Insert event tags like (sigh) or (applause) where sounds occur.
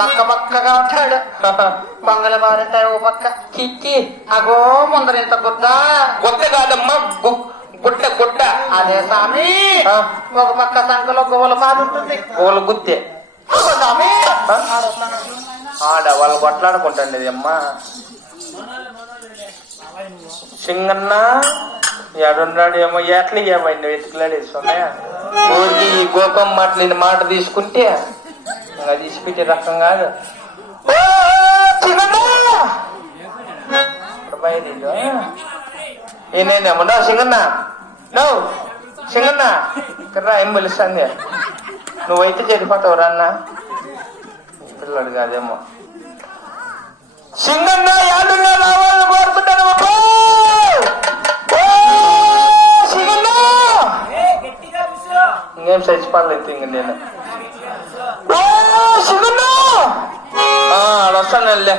బక్క బక్కగా ఉంటాడు. (laughs) మంగళవారం ఓ పక్క. కిక్కి అగో ముందర ఇంత గుడ్డ గుడ్డ కాదమ్మా గుడ్డ గుడ్డ అదే స్వామి. ఒక పక్క సంఖలో గోల బాదుంటుంది గోల గుద్దే స్వామి. ఆడ వాళ్ళు కొట్లాడుకుంటాండి అమ్మా. సింగన్న ఎడున్నాడు ఏమో ఎట్లా ఏమైంది? వెతికిలాడే స్వామి. ఊరికి గోపం మాట్లాడిన మాట తీసుకుంటే Nggak diispit di rakengan. Ah, cingena. Perbaiki di doa. Ini nih, mau doa singena. No, singena. Karena embelisan ya. Nuwa itu jadi orang na. Belum ada mau. Singena ya dengan awal luar pedang apa? Singena. Nggak saya cepat itu inginnya. حسنا له